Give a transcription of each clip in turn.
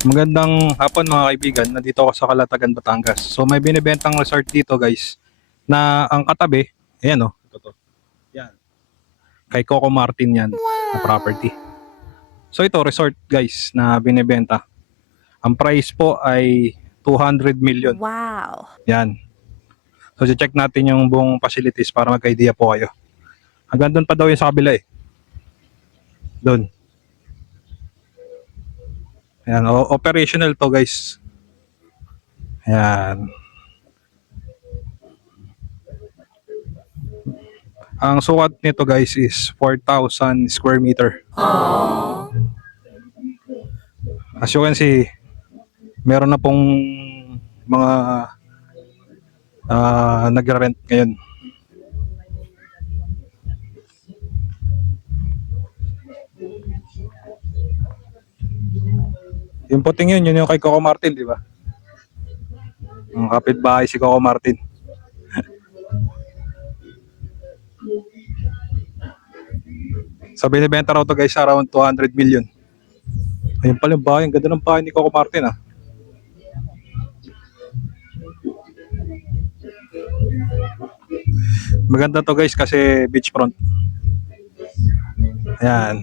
Magandang hapon mga kaibigan, nandito ako sa Calatagan, Batangas. So may binibentang resort dito guys na ang katabi, ayan oh, ito. Yan. Kay Coco Martin yan na property. So ito resort guys na binibenta. Ang price po ay 200 million. Wow. Yan. So check natin yung buong facilities para magka-idea po kayo. Hanggang doon pa daw yung sa kabila eh. Doon. Ayan, operational to guys. Ayan. Ang sukat nito guys is 4,000 square meter. As you can see, meron na pong mga nagre-rent ngayon. Yung puting yun yung kay Coco Martin, di ba? Ang kapitbahay si Coco Martin. So binibenta raw to guys around 200 million. Ayun pala yung bahay, ang ganda ng bahay ni Coco Martin ah. Maganda to guys kasi beachfront. Ayan.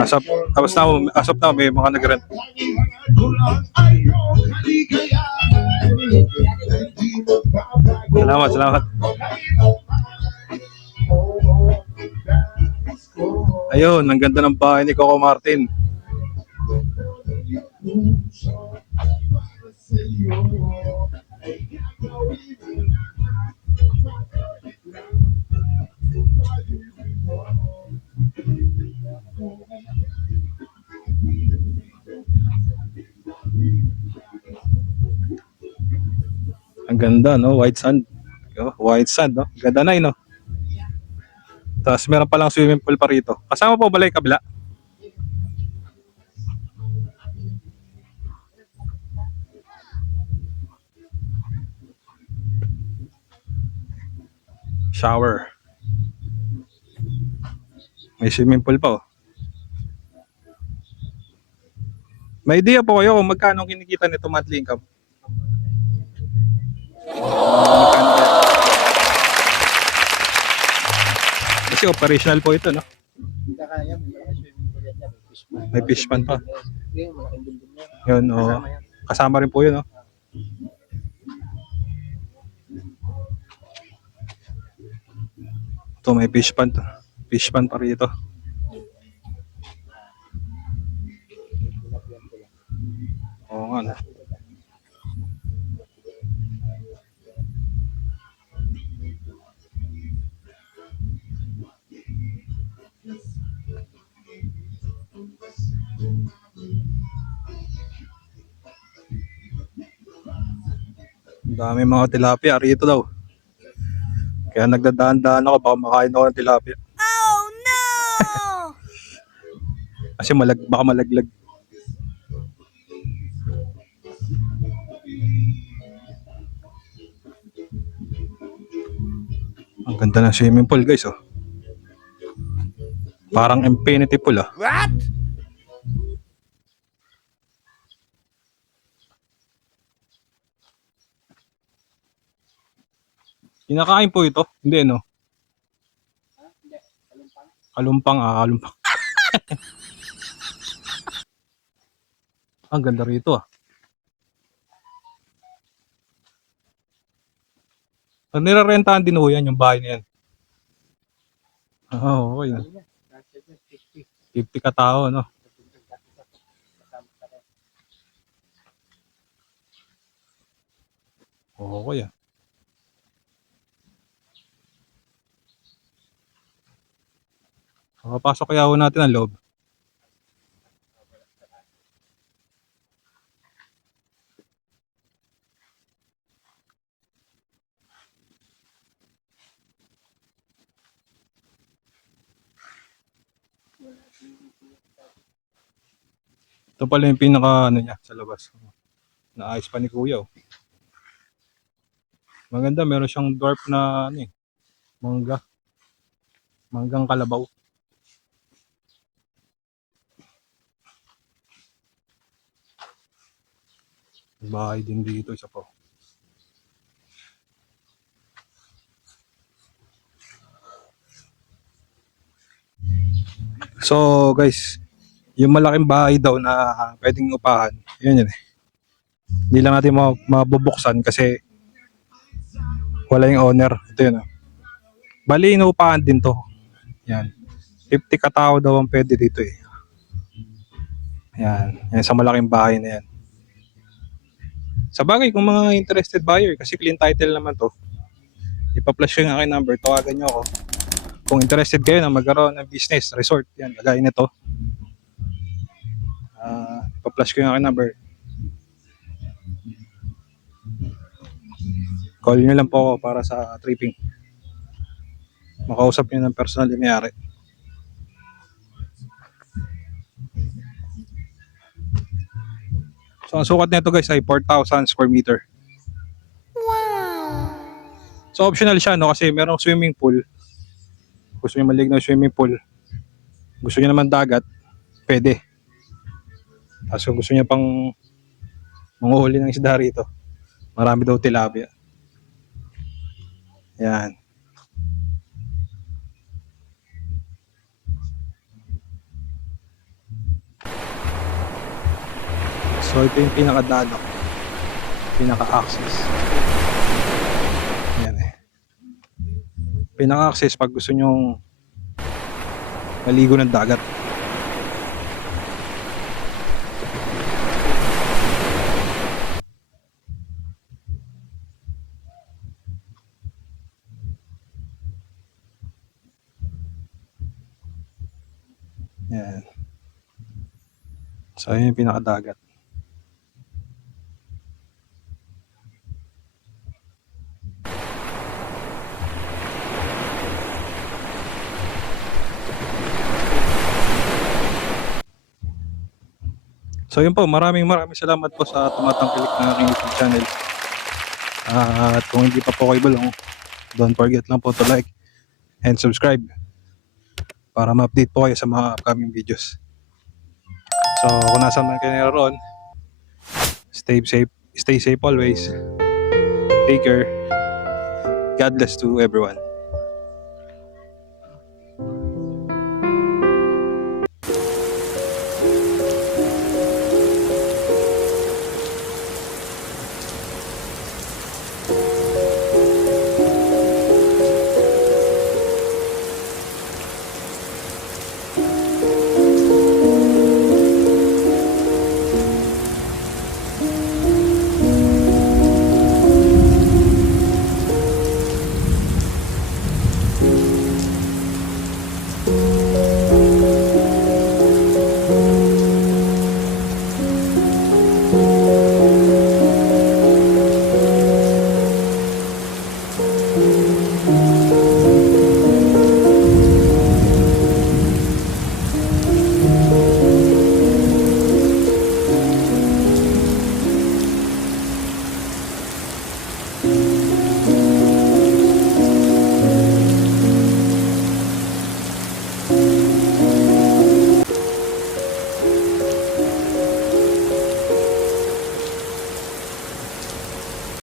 As of now may mga nag-rent. Salamat. Ayun, ang ganda ng bahay ni Coco Martin. Ang ganda, no? White sand. White sand, no? Ganda na yun, no? Tapos meron palang swimming pool pa rito. Kasama po balay kabila? Shower. May swimming pool pa, oh. May idea po kayo kung magkano kinikita nito monthly income? Kasi operational po ito, no? May fish pan pa. Yun, oh. Kasama rin po yun, no? Ito, may fish pan to. Fish pan pa rito. Oo nga, no? Ang dami mga tilapia rito daw. Kaya nagdadaan-daan ako, baka makain ako ng tilapia. Oh no! Kasi baka malaglag. Ang ganda ng swimming pool guys, oh. Parang infinity pool, ah. What? Kinakain po ito? Hindi, no? Kalumpang, kalumpang. Ang ganda rito, ah. Nirarentahan din ho yan, yung bahay na yan. Oo, okay na. 50 katao, no? Okay, ah. Papasok kaya ho natin ang loob. Ito pala yung pinaka ano niya sa labas. Naayos pa ni Kuya. Oh. Maganda, meron siyang dwarf na ano eh, mangga, manggang kalabaw. Bahay din dito isa pa. So guys, yung malaking bahay daw na pwedeng upahan, yun yun eh. Hindi lang natin mabubuksan kasi wala yung owner. Ito yun. Oh. Bali, inuupahan din to. Yan. 50 katao daw ang pwede dito eh. Yan. Yan sa malaking bahay na yan. Sa bagay, kung mga interested buyer, kasi clean title naman to, ipa-flash ko yung aking number, tawagan nyo ako. Kung interested kayo na magkaroon ng business, resort, yan, lagay nito. Ipa-flash ko yung aking number. Call nyo lang po ako para sa tripping. Makausap nyo ng personal yung mayari. So ang sukat nito guys ay 4,000 square meter. Wow! So optional siya no kasi merong swimming pool. Gusto niyo maligo ng swimming pool. Gusto niyo naman dagat, pwede. Tapos kung gusto niyo pang manguhuli ng isda rito, marami daw tilapia. Yan. So ito yung pinaka-dalo, pinaka-access. Yan eh. Pinaka-access pag gusto nyong maligo ng dagat. Yan. So yun yung pinaka-dagat. So yun po, maraming salamat po sa tumatangkilik ng aking YouTube channel. At kung hindi pa po kayo bulong, don't forget lang po to like and subscribe para ma-update po kayo sa mga upcoming videos. So kung nasa man kayo naroon, stay safe always. Take care. God bless to everyone.